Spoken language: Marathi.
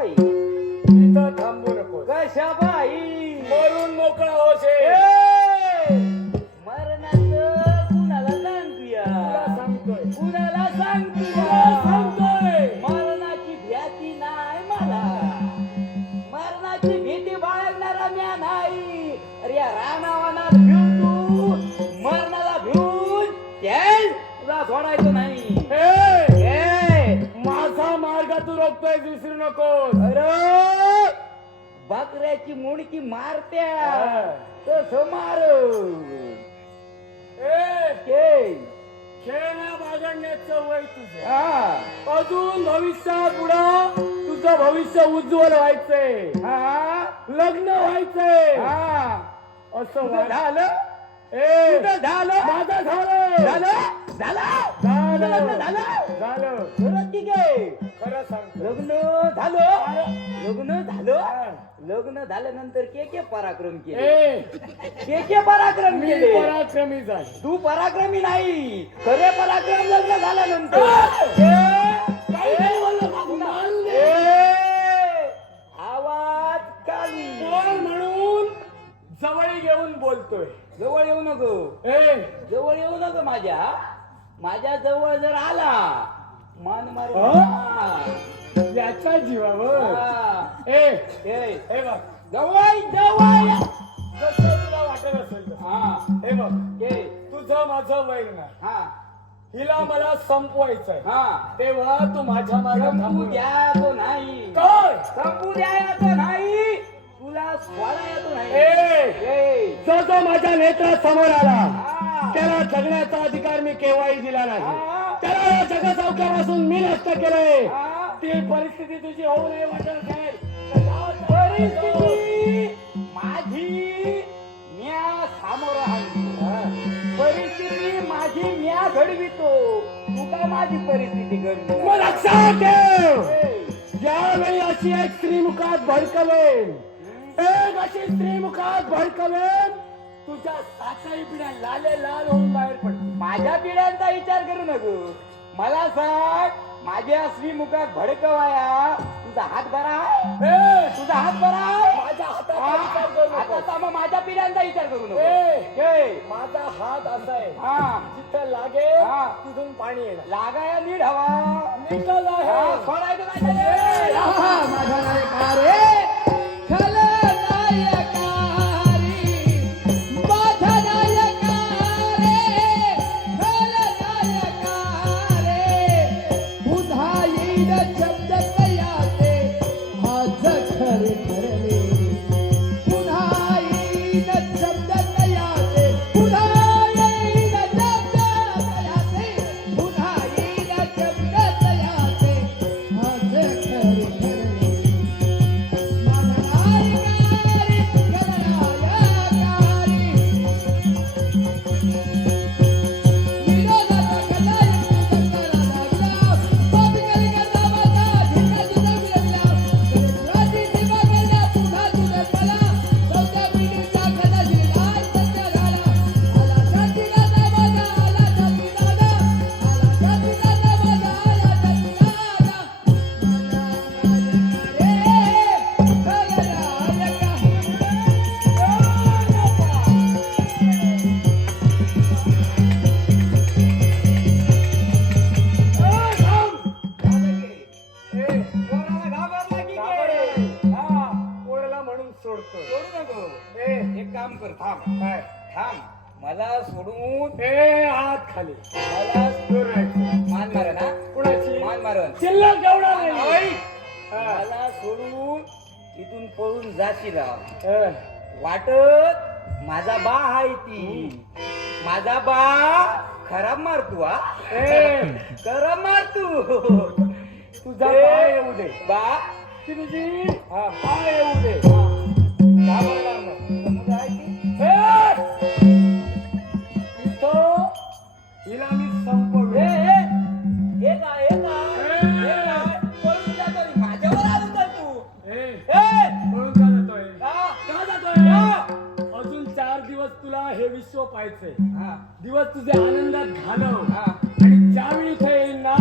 बाई. इथं थांबू नको. कशा बाई? मरून मोकळा होशे! मरणाचं कुणाला सांगूया? सांगतोय? कुणाला सांगूया? सांगतोय? मरणाची भीती नाही मला. मरणाची भीती बाळगणारा म्या नाही. अरे या रानावानात नकोस. अरे बकऱ्याची मुंडकी मारत्या. तसं मार खेळण्या बागडण्याचं वय तुझं. हा. अजून भविष्या पुढं तुझं भविष्य उज्ज्वल व्हायचंय. हा. लग्न व्हायचंय. हा. असं झालं? झालं? माझं झालं. झालं? झालं? झालं. ठीक आहे. खरं सांगतो. लग्न झालं? लग्न झालं. लग्न झाल्यानंतर के के पराक्रम केले? के के पराक्रम केले? पराक्रमी झाले. तू पराक्रमी नाही. खरे पराक्रम लग्न झाल्यानंतर. जवळ घेऊन बोलतोय. जवळ येऊ नको. ए. जवळ येऊ नको माझ्या. माझ्या जवळ जर आला मान मार? याच्या जीवावर. ए. जवळ हे बघ. जवळ जसं तुला वाटत असेल तसं. हा. हे बघ. ये. तुझं माझं वैर नाही. हा. हिला मला संपवायचंय. हा. तेव्हा तू माझ्या मागे संपू थांबू नको. द्यायचो नाही. काय? संपू द्यायचो नाही. माझ्या नेत्रासमोर आला हा. त्याला जगण्याचा अधिकार मी केव्हाही दिला नाही. त्याला या जगचौक्यापासून मी नष्ट केलंय. ती परिस्थिती तुझी होऊ नये. परिस्थिती माझी म्या सामोर आहे परिस्थिती माझी म्या घडवितो तू काय माझी परिस्थिती घडवी मग लक्षात ठेव. ज्यावेळी अशी एक स्त्री मुखात भडकवेन एक अशी स्त्री मुखात भडकवेन तुझ्या सातही पिढ्या लाले लाल होऊन बाहेर पडतील माझ्या पिढ्यांचा विचार करू नको. मला सांग माझ्या श्रीमुखात भडकवाया तुझा हात बरा? आहे तुझा हात बरा? आहे माझ्या हाताचा विचार करू नको. आता मग माझ्या पिढ्यांचा विचार करू नको. ए, ए, माझा हात असा आहे. हा. जिथं लागे हा. तिथून पाणी येणार. लागाया नीट हवा. निकल हा, आहे माझा नायका रे. ए, काम कर थांब. काय? थांब. मला सोडून ए हात खाली. मला दूर राहायचं. मान मारण हा कुणाची? मान मारण शिल्लक एवढा नाही. हा. मला सोडून इथून पळून जाशील. वाटत माझा बा आहे ती. माझा बा खराब मारतू हा. ए, खराब मारतू. तुझा पाय येऊ दे बा. ती तुझी हा. पाय येऊ दे घाबरणार हे विश्व पाहायचंय. दिवस तुझे आनंदात घालव. हा. आणि ज्यावेळी इथे येईल ना